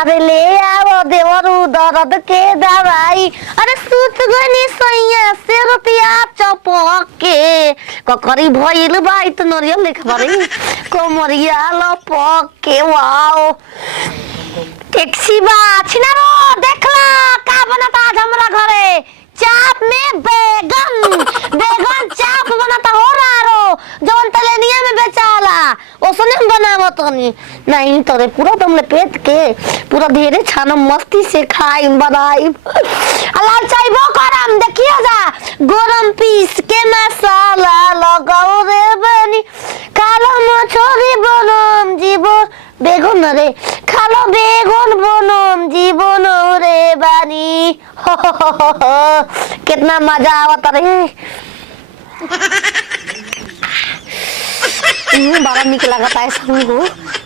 अरे ले आओ देवरू दर्द के दवाई। अरे सूत गनी सैया से रुपया चपक के ककरी भइल बाई त नरियल लिख बरी कोमरिया लपक के वाओ टैक्सी बा छिनारो देखला का बनता आज हमरा घरे चाप में बैगन चाप बनता हो रहा रो जवन तलेनिया में बेचाला ओसने हम बनावत हनी नहीं तोरे पूरा तुमने पेट के पूरा ढेरे छाना मस्ती से खाई बनाई लाल चाइबो करम देखियो जा गरम पीस के मसाला लगाओ रे बनी कालो मछली बनम जीवन बेगन रे खालो बेगन बनम जीवन रे बानी कितना मजा आवत रे बड़ा निक लगता है सबको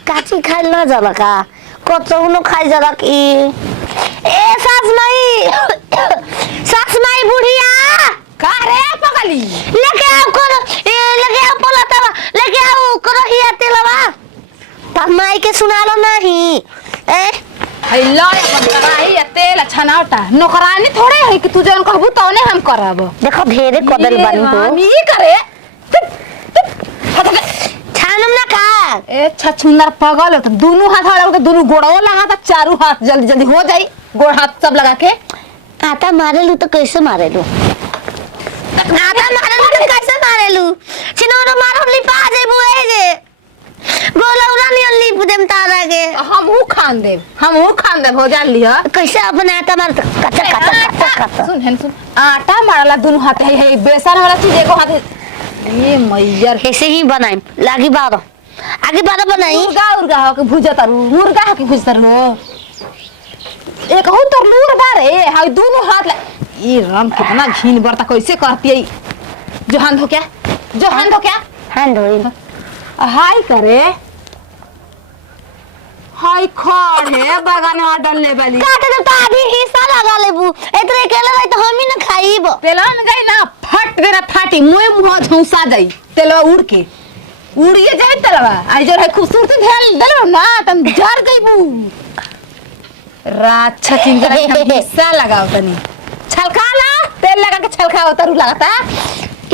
काची खाई ना जाला का कचौनो खाई जाला की ए सास माई बुढ़िया का रे पगली लेके आओ पोलता लेके आओ करहिया तेलवा तब माई के सुनालो नहीं ए हेलो कढ़ाई तेल छनावटा नौकरानी थोड़े है कि तू जन कहबू तौने हम करब। देखो ढेरे कदल बानी हो हम ई करे छानम ना का ए छछुंदर पगल हो तो दोनों हाथ लगा के दोनों गोड़ो लगा तो चारों हाथ जल्दी जल्दी हो जाई गोड़ हाथ सब लगा के आटा मारे लू तो कैसे मारे लू आटा मारे लू तो कैसे मारे लू चिनोरो मारो लिपा जेबू ए जे गोलौरा नि लिप देम तारा के हमहू खान देब हो जान लिया कैसे अपन आटा मार कच्चा सुन हेन सुन आटा मारला दोनों हाथ है बेसन वाला चीज एको हाथ ये मैयर ऐसे ही बनाई लागी बारो आगे बारो बनाई उर्गा हो के भुजता मुर्गा हो के भुजता रो एक हो तो मुर्गा रे हाय दोनों हाथ ये राम कितना घिन बरता कैसे करती है जो हाथ हो क्या हां धोई हाय करे हाय खड़े बगान में डालने वाली काट दे तो आधी हिस्सा लगा लेबू एतरे अकेले रही तो हम ही ना खाईब तेलन गई ना फट देना फाटी मुंह झौसा जाई तेलवा उड़िए जाई तेलवा आई जो है खूबसूरती ध्यान देलो ना तन जर गईबू रात छचिंदरा हिस्सा लगाओ तनी छलकाला तेल लगा के छलकाओ तरू लगाता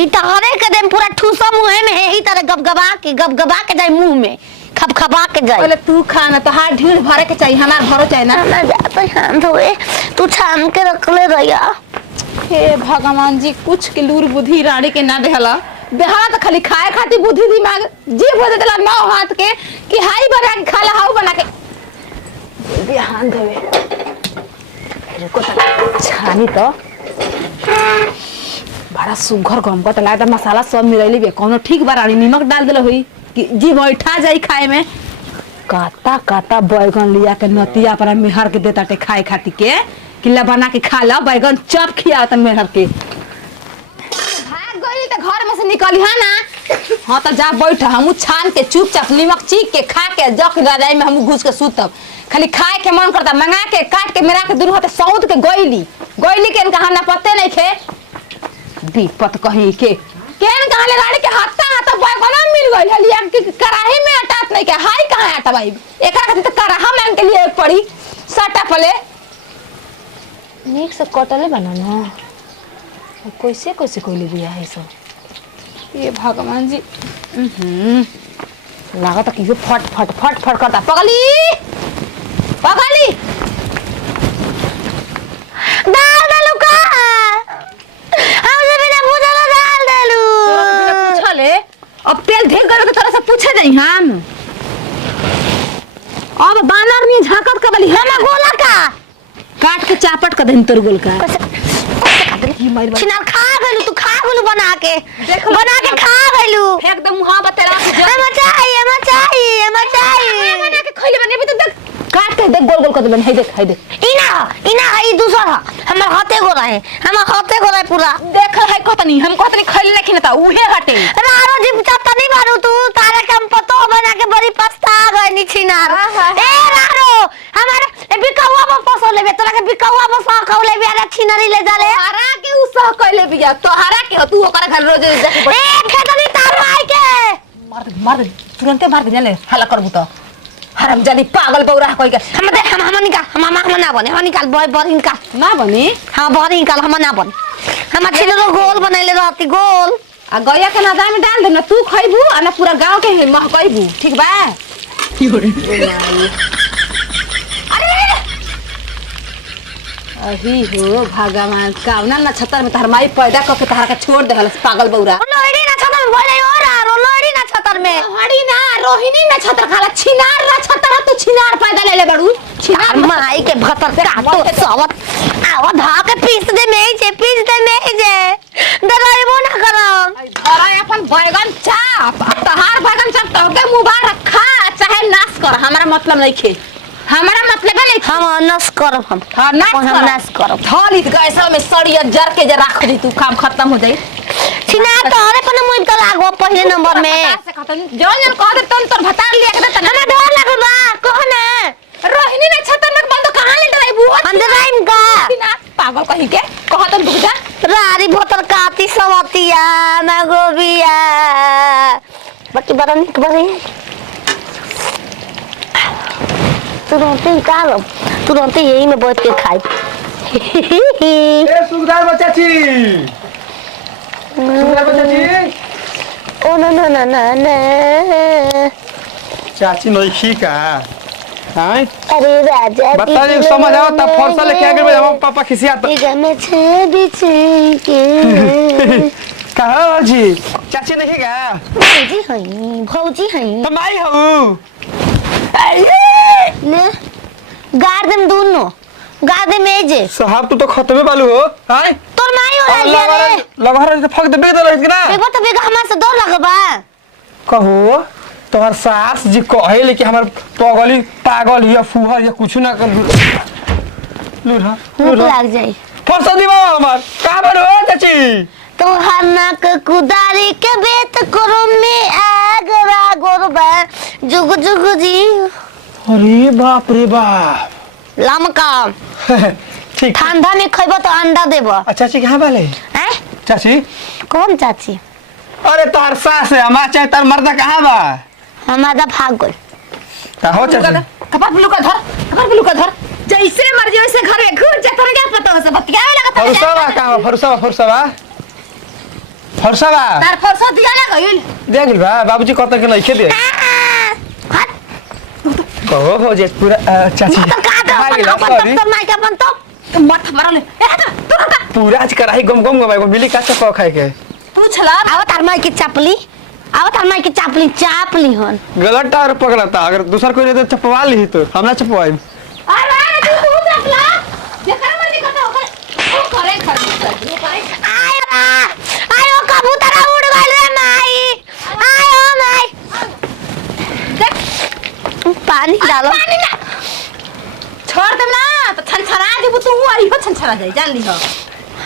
ई तहरे के देम पूरा ठूसा मुंह में है ही तरह गबगबा के जाई मुंह में खबखबा के जाई बोले तू खाना तो हाथ ढील भरे के चाहिए हमार भरो चाहिए ना ना जाते हां धोए तू छान के रख ले रहिया हे भगवान जी कुछ के लूर बुद्धि रानी के ना देहला तो खाली खाए खाती बुद्धि दिमाग जी बोल देला नौ हाथ के कि हाई बना के खाला हाउ बना के जल्दी हाथ धोवे रुको त छानी तो बड़ा सुघर गमकत लागता मसाला सब मिलैली बे कोनो ठीक बा रानी नमक डाल देले होई कि जी बैठा जाई खाए में काता बैगन लिया के नतिया पर मेहर के देता टे खाए खाती के किला बना के खा ला बैगन चप खिया त मेहर के भाग गई त घर में से निकली है ना हां त जा बैठ हमू छान के चुपचाप नमक चीक के खा के जक रजाई में हमू घुस के सूतब खाली खाए के मन करता मंगा के काट के मेरा के दुनु हाथ सौंद के गईली के इनका ना पते नहीं खे विपत कहीं के केन कहां ले गाड़ी के हाथा बैगन मिल गइल हलिया के कराही में आटात नहीं के हाय कहां आटा भाई एकरा खातिर त कराहा मांग के लिए पड़ी सटा पले नीक से कटले बनाना कैसे कोइले दिया है सब ये भगवान जी लागत कि ये फट करता पगली दाल डालू का हम से बिना पूछले दाल डालू पूछले अब तेल ढेर गलो के तरह से पूछे नहीं हम अब बानर नहीं झाकत के बली है ना गोला का काट के चापट कर देन तोर गोल का छिनार खा गलू तू खा गलू बना के खा गलू एकदम मुहा बतेला हम चाहिए बना के खइले बने भी तो देख काट के देख गोल कर दे है देख इना है दूसरा हमर हाथे गो रहे पूरा देख है कहतनी हम कहतनी खइले लेकिन त उहे हटे रारो जी तनी मारू तू तारे कम पतो बना के बड़ी पछता गई छिनार ए रारो हमारे बिकौआ में पसो लेबे तोरा के बिकौआ में सह खौले भी अरे छिनरी ले जाले हरा के उ सह कइले बिया तो हरा के तू ओकरा घर रोज जाके ए खेतनी तार माई के मार दे तुरंते मार दे ले हल्ला करबू तो हरामजादी पागल बौरा कोई के हम दे हम निकाल हम ना बने हम निकाल बड़ निकाल ना बनी हाँ बड़ निकाल हम ना बने हम छिलो गोल बनैले रहती गोल आ गया के नादा में डाल दे ना तू खइबू आ ना पूरा गांव के महकइबू ठीक बा अही हो भगवान कावना नक्षत्र में तहर माई पैदा करके तहरा के छोड़ देहल पागल बौरा लोहड़ी नक्षत्र में बोले और आरो लोहड़ी नक्षत्र में हड़ी ना रोहिणी नक्षत्र खाला छिनार नक्षत्र तू छिनार पैदा ले ले बड़ू छिनार माई के भतर काटो सवत आवा धा के पीस दे में जे डराइबो ना करम अरे अपन बैगन चाप तहार बैगन चाप तो के मुबारक खा चाहे नाश कर हमारा मतलब नहीं खे हमारा मतलब है नहीं हम नस करब हम हां नाश करब थाली गैस में सड़िया जर के जे रख दी तू काम खत्म हो जाई छिना तो अरे पन मुई तो लागो पहले नंबर में जौन कह दे तन तोर भतार लिया के तना हमरा डर लागल बा कह ना रोहिणी ने छतर में बंद कहां ले डराइबू अंदराइम का पागल कहि के कह तन बुझा रारी भतर काती सवतिया ना गोबिया बच्ची बड़ा निक बड़ी तुरंत यही में बैठ के खाई ए सुखदार बच्चा छी ओ ना चाची नोखी का हां अरे राजा बता दे समझ आओ तब फरसा लेके आगे हम पापा खिसिया तो इधर में छे बिछे के कहां जी चाची नहीं का भौजी हई तुम आई हो ले गार्डन दोनों गार्डन में जे साहब तू तो खत्मे बालू हो हां तोर माई हो रहा है लगा रहे फक दे बेद रहे कि ना देखो तो बेगा हमरा से डर लगबा कहो तोहर सास जी कहे लेकिन हमर पगली पागल या फुहर या कुछ ना कर लूरा भूख लग जाई फरसा दीवा हमर का बनो चाची तोहर नाक कुदारी के बेत करो में आग गोरबा जुग जुग जी अरे बाप रे बाप लमका ठीक ठंडा में खइबो तो अंडा देबो चाची कहां बाले हैं चाची कौन चाची अरे तार सास है हमार चाहे तार मर्दा कहां बा हमारा भाग गई का हो चाची कपार पे लुका धर जैसे मर्जी वैसे घरे घुर जा तोरे क्या पता हो सब बतियावे लगा फरसावा तार फरसा दिया ना गइल देख बा बाबूजी कत के नहीं दे कहो हो जे पूरा चाची तो का दो अपन तो माई का अपन तो मत मारले तू पूरा आज कराही गम गम गम मिली का चपा खाए के पूछला आवत तार माई की चापली हन गलत टार पकड़ता अगर दूसर कोई तो चपवा ली तो हमरा चपवाई अरे तू देखला जेकर मर्जी करता हो करे आयो कबूतर उड़ गइल रे माई आयो माई देख पानी डालो पानी ना छोड़ दे ना तो छनछना देबू तू आई हो छनछना जाई जान ली हो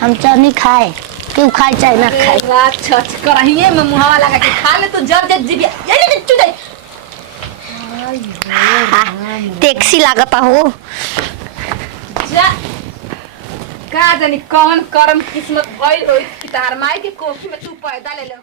हम चनी खाए क्यों खाए चाहे ना खाए रात छछ करहिए में मुहावा लगा के खा ले तो जर जीबिया ये ले चु जाई टैक्सी लागता हो जा का जानी कौन कर्म किस्मत भइल होई कि तार माई के कोखी में तू पैदा ले ले